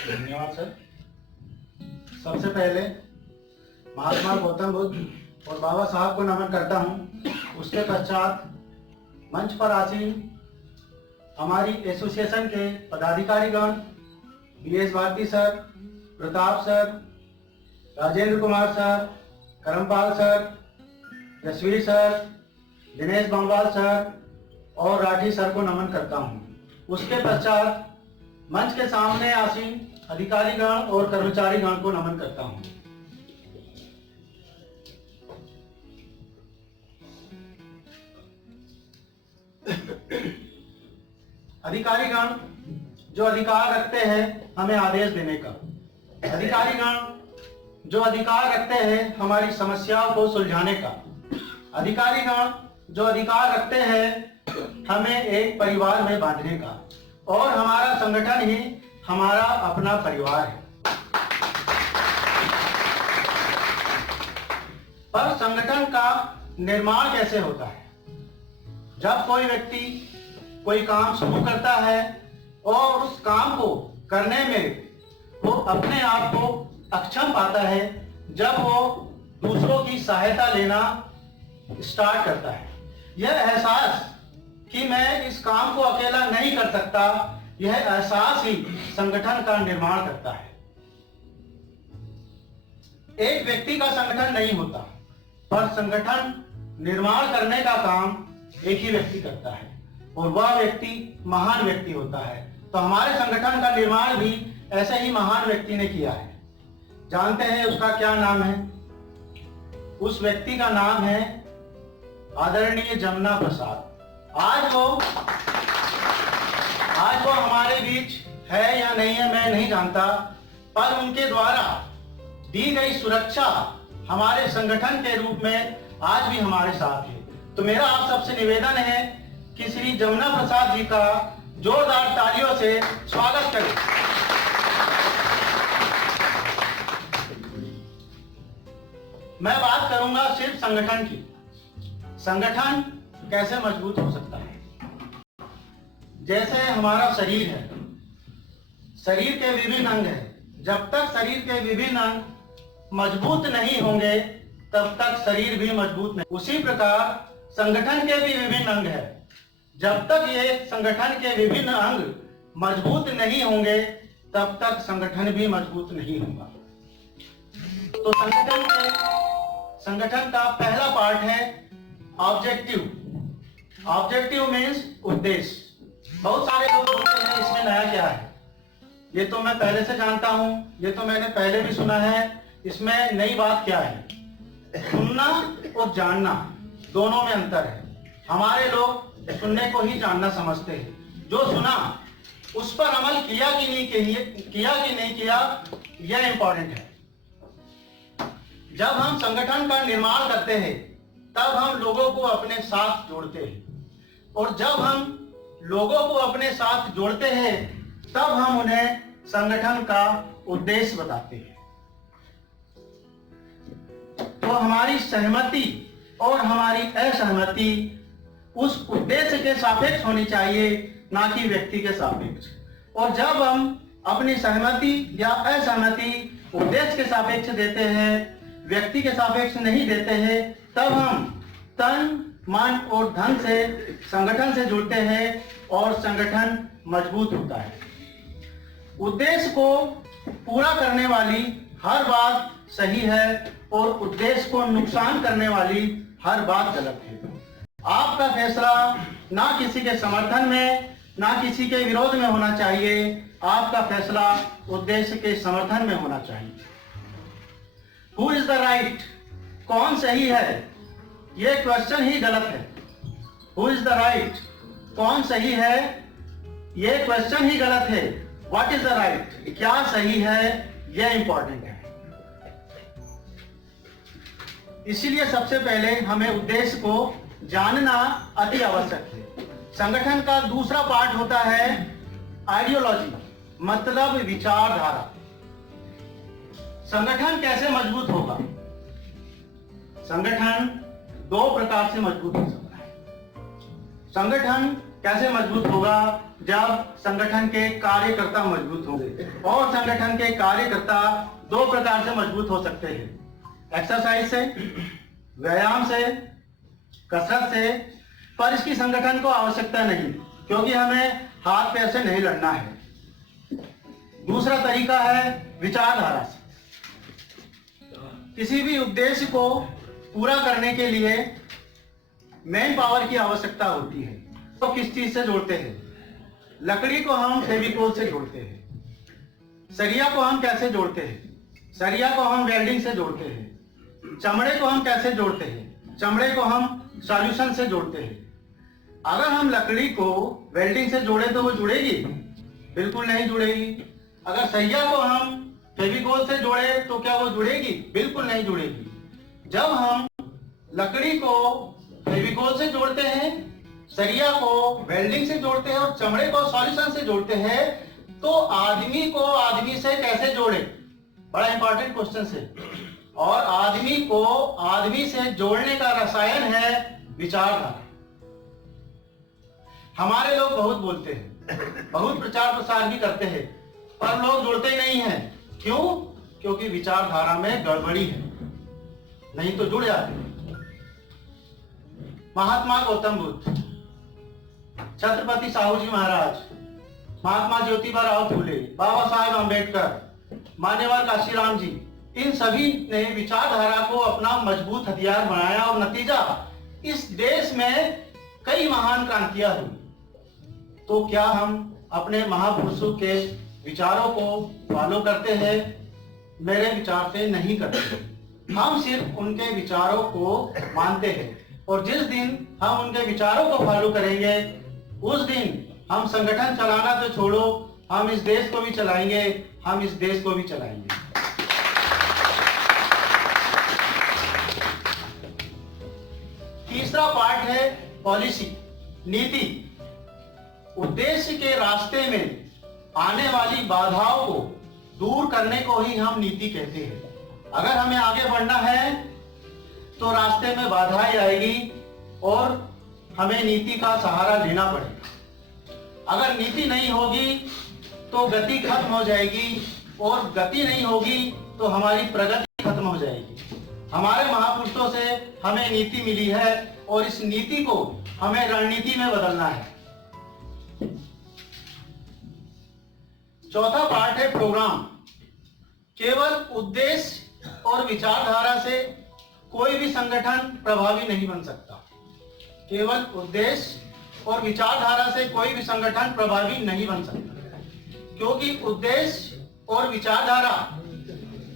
धन्यवाद सर। सबसे पहले महात्मा गौतम बुद्ध और बाबा साहब को नमन करता हूँ। उसके पश्चात मंच पर आसीन हमारी एसोसिएशन के पदाधिकारीगण, BS Bharti sir, Pratap sir, Rajendra Kumar sir, Karampal sir, Jasvir sir, Dinesh Bangal sir और राठी सर को नमन करता हूँ। उसके पश्चात मंच के सामने आसीन अधिकारीगण और कर्मचारीगण को नमन करता हूँ। अधिकारीगण जो अधिकार रखते हैं हमें आदेश देने का, अधिकारीगण जो अधिकार रखते हैं हमारी समस्याओं को सुलझाने का, अधिकारीगण जो अधिकार रखते हैं हमें एक परिवार में बांधने का, और हमारा संगठन ही हमारा अपना परिवार है। पर संगठन का निर्माण कैसे होता है? जब कोई व्यक्ति कोई काम शुरू करता है और उस काम को करने में वो अपने आप को अक्षम पाता है, जब वो दूसरों की सहायता लेना स्टार्ट करता है। यह एहसास कि मैं इस काम को अकेला नहीं कर सकता, यह एहसास ही संगठन का निर्माण करता है। एक व्यक्ति का संगठन नहीं होता, पर संगठन निर्माण करने का काम एक ही व्यक्ति करता है, और वह व्यक्ति महान व्यक्ति होता है। तो हमारे संगठन का निर्माण भी ऐसे ही महान व्यक्ति ने किया है। जानते हैं उसका क्या नाम है? उस व्यक्ति का नाम है आदरणीय जमुना प्रसाद। आज वो हमारे बीच है या नहीं है मैं नहीं जानता, पर उनके द्वारा दी गई सुरक्षा हमारे संगठन के रूप में आज भी हमारे साथ है। तो मेरा आप सबसे निवेदन है कि श्री जमुना प्रसाद जी का जोरदार तालियों से स्वागत करें। मैं बात करूंगा सिर्फ संगठन की। संगठन कैसे मजबूत हो सकता है? जैसे हमारा शरीर है, शरीर के विभिन्न अंग हैं। जब तक शरीर के विभिन्न अंग मजबूत नहीं होंगे तब तक शरीर भी मजबूत नहीं। उसी प्रकार संगठन के भी विभिन्न अंग हैं। जब तक ये संगठन के विभिन्न अंग मजबूत नहीं होंगे तब तक संगठन भी मजबूत नहीं होगा। तो संगठन का पहला पार्ट है ऑब्जेक्टिव। ऑब्जेक्टिव मीन्स उद्देश्य। बहुत सारे लोग बोलते हैं इसमें नया क्या है? ये तो मैं पहले से जानता हूं, ये तो मैंने पहले भी सुना है, इसमें नई बात क्या है? सुनना और जानना दोनों में अंतर है। हमारे लोग सुनने को ही जानना समझते हैं। जो सुना उस पर अमल किया कि नहीं किया यह इंपॉर्टेंट है। जब हम संगठन का निर्माण करते हैं तब हम लोगों को अपने साथ जोड़ते हैं, और जब हम लोगों को अपने साथ जोड़ते हैं तब हम उन्हें संगठन का उद्देश्य बताते हैं। तो हमारी सहमति और हमारी असहमति उस उद्देश्य के सापेक्ष होनी चाहिए, ना कि व्यक्ति के सापेक्ष। और जब हम अपनी सहमति या असहमति उद्देश्य के सापेक्ष देते हैं, व्यक्ति के सापेक्ष नहीं देते हैं, तब हम तन मन और धन से संगठन से जुड़ते हैं और संगठन मजबूत होता है। उद्देश्य को पूरा करने वाली हर बात सही है और उद्देश्य को नुकसान करने वाली हर बात गलत है। आपका फैसला ना किसी के समर्थन में ना किसी के विरोध में होना चाहिए। आपका फैसला उद्देश्य के समर्थन में होना चाहिए। Who is the right? कौन सही है? ये क्वेश्चन ही गलत है। Who is the right? कौन सही है? ये क्वेश्चन ही गलत है। What is the right? क्या सही है? यह इंपॉर्टेंट है। इसीलिए सबसे पहले हमें उद्देश्य को जानना अति आवश्यक है। संगठन का दूसरा पार्ट होता है आइडियोलॉजी, मतलब विचारधारा। संगठन कैसे मजबूत होगा? संगठन दो प्रकार से मजबूत हो सकता है। संगठन कैसे मजबूत होगा? जब संगठन के कार्यकर्ता मजबूत होंगे। और संगठन के कार्यकर्ता दो प्रकार से मजबूत हो सकते हैं, एक्सरसाइज से, व्यायाम से, कसरत से। पर इसकी संगठन को आवश्यकता नहीं, क्योंकि हमें हाथ पैर से नहीं लड़ना है। दूसरा तरीका है विचारधारा से। किसी भी उद्देश्य को पूरा करने के लिए मैन पावर की आवश्यकता होती है। तो किस चीज से जोड़ते हैं? लकड़ी को हम फेविकोल से जोड़ते हैं। सरिया को हम कैसे जोड़ते हैं? सरिया को हम वेल्डिंग से जोड़ते हैं। चमड़े को हम कैसे जोड़ते हैं? चमड़े को हम सॉल्यूशन से जोड़ते हैं। अगर हम लकड़ी को वेल्डिंग से जोड़े तो वो जुड़ेगी? बिल्कुल नहीं जुड़ेगी। अगर सरिया को हम फेविकोल से जोड़े तो क्या वो जुड़ेगी? बिल्कुल नहीं जुड़ेगी। जब हम लकड़ी को फेविकोल से जोड़ते हैं, सरिया को वेल्डिंग से जोड़ते हैं और चमड़े को सॉल्यूशन से जोड़ते हैं, तो आदमी को आदमी से कैसे जोड़े? बड़ा इंपॉर्टेंट क्वेश्चन है। और आदमी को आदमी से जोड़ने का रसायन है विचारधारा। हमारे लोग बहुत बोलते हैं, बहुत प्रचार प्रसार भी करते हैं, पर लोग जुड़ते ही नहीं हैं। क्यों? क्योंकि विचारधारा में गड़बड़ी है, नहीं तो जुड़ जाते हैं। महात्मा गौतम बुद्ध, छत्रपति साहू जी महाराज, महात्मा ज्योतिबा राव फूले, बाबा साहेब अम्बेडकर, मान्यवर काशीराम जी, इन सभी ने विचारधारा को अपना मजबूत हथियार बनाया और नतीजा इस देश में कई महान क्रांतियां हुई। तो क्या हम अपने महापुरुषों के विचारों को फॉलो करते हैं? मेरे विचार से नहीं करते। हम सिर्फ उनके विचारों को मानते हैं, और जिस दिन हम उनके विचारों को फॉलो करेंगे उस दिन हम संगठन चलाना तो छोड़ो, हम इस देश को भी चलाएंगे, हम इस देश को भी चलाएंगे। तीसरा पार्ट है पॉलिसी, नीति। उद्देश्य के रास्ते में आने वाली बाधाओं को दूर करने को ही हम नीति कहते हैं। अगर हमें आगे बढ़ना है तो रास्ते में बाधाएं आएगी और हमें नीति का सहारा लेना पड़ेगा। अगर नीति नहीं होगी तो गति खत्म हो जाएगी, और गति नहीं होगी तो हमारी प्रगति खत्म हो जाएगी। हमारे महापुरुषों से हमें नीति मिली है, और इस नीति को हमें रणनीति में बदलना है। चौथा पार्ट है प्रोग्राम। केवल उद्देश्य और विचारधारा से कोई भी संगठन प्रभावी नहीं बन सकता। केवल उद्देश्य और विचारधारा से कोई भी संगठन प्रभावी नहीं बन सकता, क्योंकि उद्देश्य और विचारधारा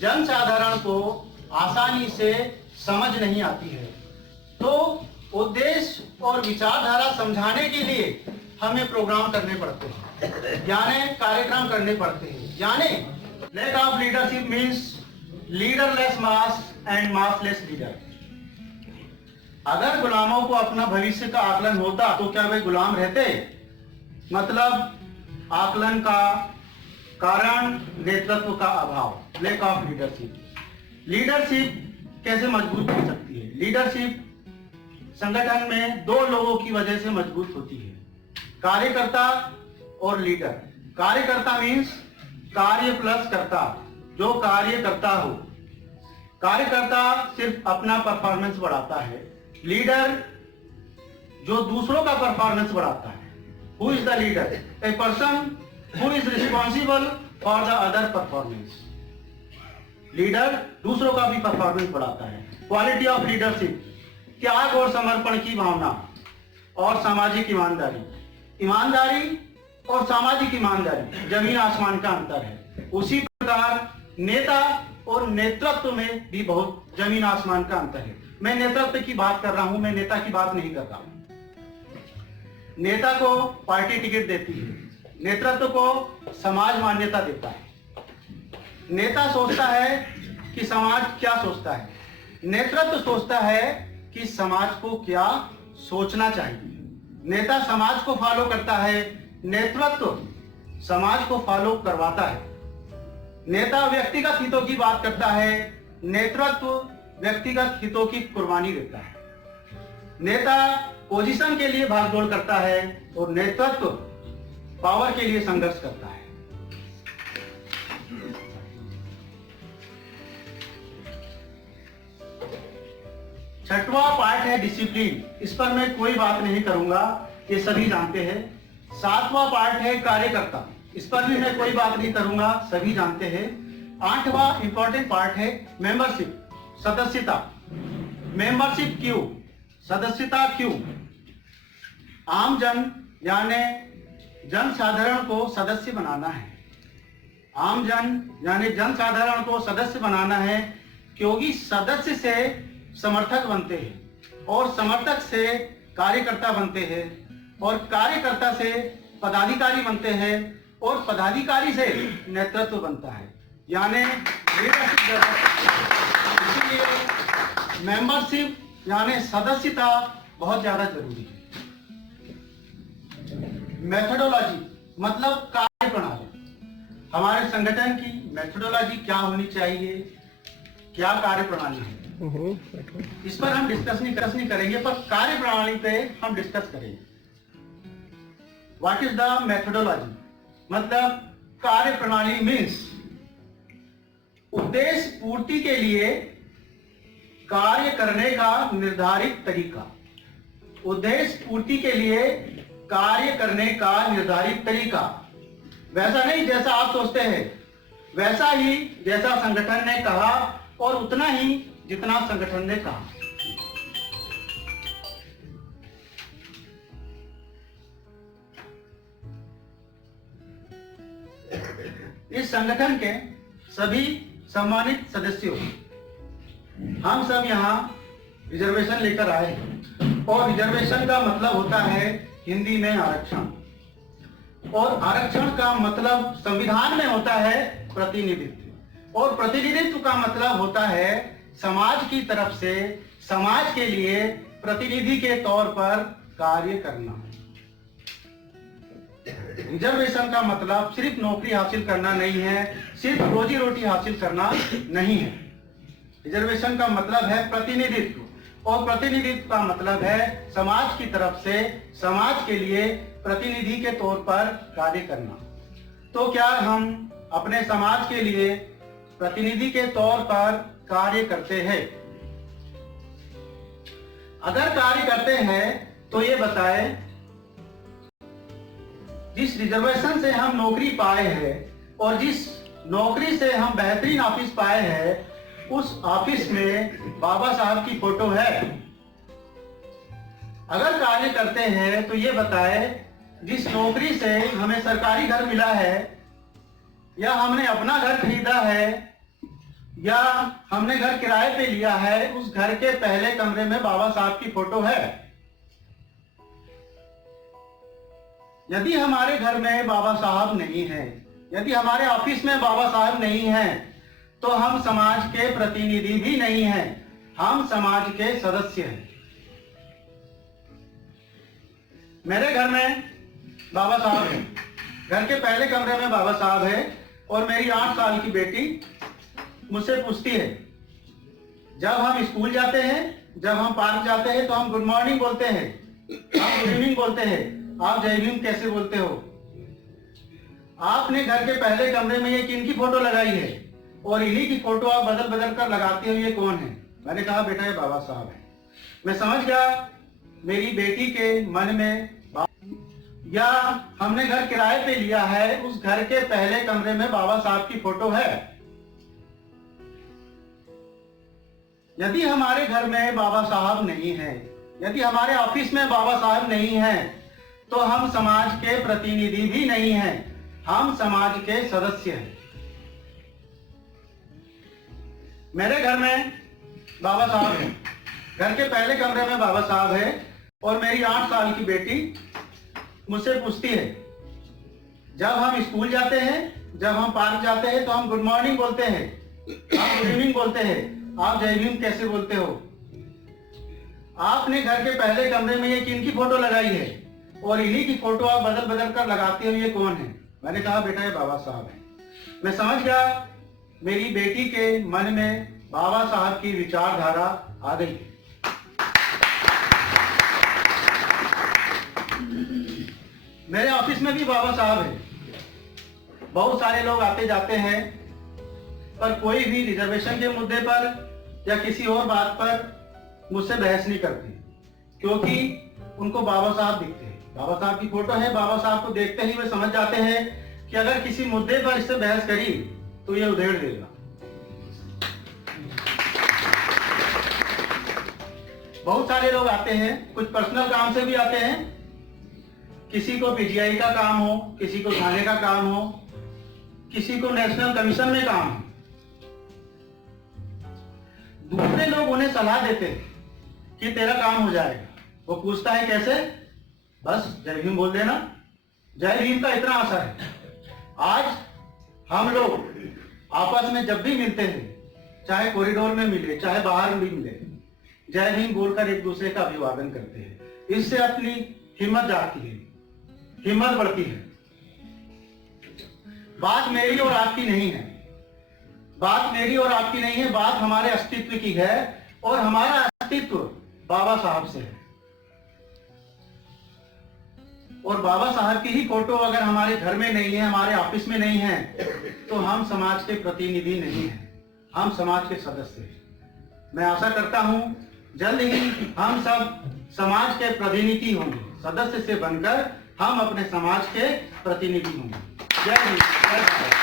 जनसाधारण को आसानी से समझ नहीं आती है। तो उद्देश्य और विचारधारा समझाने के लिए हमें प्रोग्राम करने पड़ते हैं, यानी कार्यक्रम करने पड़ते हैं। यानी lack of leadership means leaderless mass and massless leader. अगर गुलामों को अपना भविष्य का आकलन होता तो क्या वे गुलाम रहते? मतलब आकलन का कारण नेतृत्व का अभाव, लैक ऑफ लीडरशिप। लीडरशिप कैसे मजबूत हो सकती है? लीडरशिप संगठन में दो लोगों की वजह से मजबूत होती है, कार्यकर्ता और लीडर। कार्यकर्ता मीन्स कार्य प्लस कर्ता, जो कार्य करता हो। कार्यकर्ता सिर्फ अपना परफॉर्मेंस बढ़ाता है, लीडर जो दूसरों का परफॉर्मेंस बढ़ाता है। Who is the leader? A person who is responsible for the other performance. Leader दूसरों का भी परफॉर्मेंस बढ़ाता है। क्वालिटी ऑफ लीडरशिप, त्याग और समर्पण की भावना और सामाजिक ईमानदारी। ईमानदारी और सामाजिक ईमानदारी जमीन आसमान का अंतर है। उसी प्रकार नेता और नेतृत्व में भी बहुत जमीन आसमान का अंतर है। मैं नेतृत्व की बात कर रहा हूं, मैं नेता की बात नहीं कर रहा हूं। नेता को पार्टी टिकट देती है, नेतृत्व को समाज मान्यता देता है। नेता सोचता है कि समाज क्या सोचता है, नेतृत्व सोचता है कि समाज को क्या सोचना चाहिए। नेता समाज को फॉलो करता है, नेतृत्व समाज को फॉलो करवाता है। नेता व्यक्तिगत हितों की बात करता है, नेतृत्व व्यक्तिगत हितों की कुर्बानी देता है। नेता पोजीशन के लिए भागदौड़ करता है और नेतृत्व पावर के लिए संघर्ष करता है। छठवां पार्ट है डिसिप्लिन। इस पर मैं कोई बात नहीं करूंगा, ये सभी जानते हैं। सातवां पार्ट है कार्यकर्ता। इस पर भी मैं कोई बात नहीं करूंगा, सभी जानते हैं। आठवां इंपॉर्टेंट पार्ट है मेंबरशिप, सदस्यता। मेंबरशिप क्यों, सदस्यता क्यों? आम जन यानी जनसाधारण को सदस्य बनाना है। आम जन यानी जनसाधारण को सदस्य बनाना है, क्योंकि सदस्य से समर्थक बनते हैं और समर्थक से कार्यकर्ता बनते हैं और कार्यकर्ता से पदाधिकारी बनते हैं और पदाधिकारी से नेतृत्व बनता है, यानी इसलिए मेंबरशिप यानी सदस्यता बहुत ज्यादा जरूरी है। मेथोडोलॉजी मतलब कार्य प्रणाली। हमारे संगठन की मेथोडोलॉजी क्या होनी चाहिए, क्या कार्य प्रणाली है, इस पर हम डिस्कस नहीं करेंगे, पर कार्य प्रणाली पे हम डिस्कस करेंगे। What is the methodology? मतलब कार्य प्रणाली मीन्स उद्देश्य पूर्ति के लिए कार्य करने का निर्धारित तरीका। उद्देश्य पूर्ति के लिए कार्य करने का निर्धारित तरीका। वैसा नहीं जैसा आप सोचते हैं, वैसा ही जैसा संगठन ने कहा और उतना ही जितना संगठन ने कहा। इस संगठन के सभी सम्मानित सदस्यों, हम सब यहाँ रिजर्वेशन लेकर आए हैं और रिजर्वेशन का मतलब होता है हिंदी में आरक्षण, और आरक्षण का मतलब संविधान में होता है प्रतिनिधित्व, और प्रतिनिधित्व का मतलब होता है समाज की तरफ से समाज के लिए प्रतिनिधि के तौर पर कार्य करना। रिजर्वेशन का मतलब सिर्फ नौकरी हासिल करना नहीं है, सिर्फ रोजी रोटी हासिल करना नहीं है। रिजर्वेशन का मतलब है प्रतिनिधित्व, और प्रतिनिधित्व का मतलब है समाज की तरफ से समाज के लिए प्रतिनिधि के तौर पर कार्य करना। तो क्या हम अपने समाज के लिए प्रतिनिधि के तौर पर कार्य करते हैं? अगर कार्य करते हैं तो ये बताएं, जिस रिजर्वेशन से हम नौकरी पाए हैं और जिस नौकरी से हम बेहतरीन ऑफिस पाए हैं, उस ऑफिस में बाबा साहब की फोटो है? अगर कार्य करते हैं तो ये बताएं, जिस नौकरी से हमें सरकारी घर मिला है, या हमने अपना घर खरीदा है, या हमने घर किराए पे लिया है, उस घर के पहले कमरे में बाबा साहब की फोटो है? यदि हमारे घर में बाबा साहब नहीं है, यदि हमारे ऑफिस में बाबा साहब नहीं है, तो हम समाज के प्रतिनिधि भी नहीं हैं, हम समाज के सदस्य हैं। मेरे घर में बाबा साहब है, घर के पहले कमरे में बाबा साहब है, और मेरी 8 साल की बेटी मुझसे पूछती है, जब हम स्कूल जाते हैं, जब हम पार्क जाते हैं, तो हम गुड मॉर्निंग बोलते हैं, हम गुड इवनिंग बोलते हैं, आप जय भीम कैसे बोलते हो? आपने घर के पहले कमरे में ये किनकी फोटो लगाई है, और इन्हीं की फोटो आप बदल बदल कर लगाते हो, ये कौन है? मैंने कहा बेटा ये बाबा साहब है। मैं समझ गया मेरी बेटी के मन में, या हमने घर किराए पे लिया है, उस घर के पहले कमरे में बाबा साहब की फोटो है। यदि हमारे घर में बाबा साहब नहीं है, यदि हमारे ऑफिस में बाबा साहब नहीं है, तो हम समाज के प्रतिनिधि भी नहीं हैं, हम समाज के सदस्य हैं। मेरे घर में बाबा साहब है, घर के पहले कमरे में बाबा साहब है, और मेरी 8 साल की बेटी मुझसे पूछती है, जब हम स्कूल जाते हैं, जब हम पार्क जाते हैं, तो हम गुड मॉर्निंग बोलते हैं, हम गुड इवनिंग बोलते हैं, आप जय भीम कैसे बोलते हो? आपने घर के पहले कमरे में ये किनकी फोटो लगाई है, और इन्हीं की फोटो आप बदल बदल कर लगाते हो, ये कौन है? मैंने कहा बेटा ये बाबा साहब है। मैं समझ गया मेरी बेटी के मन में बाबा साहब की विचारधारा आ गई है। मेरे ऑफिस में भी बाबा साहब है, बहुत सारे लोग आते जाते हैं, पर कोई भी रिजर्वेशन के मुद्दे पर या किसी और बात पर मुझसे बहस नहीं करते, क्योंकि उनको बाबा साहब दिखते हैं। बाबा साहब की फोटो है, बाबा साहब को देखते ही वे समझ जाते हैं कि अगर किसी मुद्दे पर इससे बहस करी तो ये उधेड़ देगा। बहुत सारे लोग आते हैं, कुछ पर्सनल काम से भी आते हैं, किसी को पीजीआई का काम हो, किसी को थाने का काम हो, किसी को नेशनल कमीशन में काम हो। दूसरे लोग उन्हें सलाह देते हैं कि तेरा काम हो जाएगा। वो पूछता है कैसे? बस जय भीम बोल देना। जय भीम का इतना असर है, आज हम लोग आपस में जब भी मिलते हैं, चाहे कॉरिडोर में मिले चाहे बाहर भी मिले, जय भीम बोलकर एक दूसरे का अभिवादन करते हैं। इससे अपनी हिम्मत जागती है, हिम्मत बढ़ती है। बात मेरी और आपकी नहीं है, बात मेरी और आपकी नहीं है, बात हमारे अस्तित्व की है, और हमारा अस्तित्व बाबा साहब से है। और बाबा साहब की ही फोटो अगर हमारे घर में नहीं है, हमारे ऑफिस में नहीं है, तो हम समाज के प्रतिनिधि नहीं हैं, हम समाज के सदस्य हैं। मैं आशा करता हूं जल्द ही हम सब समाज के प्रतिनिधि होंगे, सदस्य से बनकर हम अपने समाज के प्रतिनिधि होंगे। जय हिंद, जय भारत।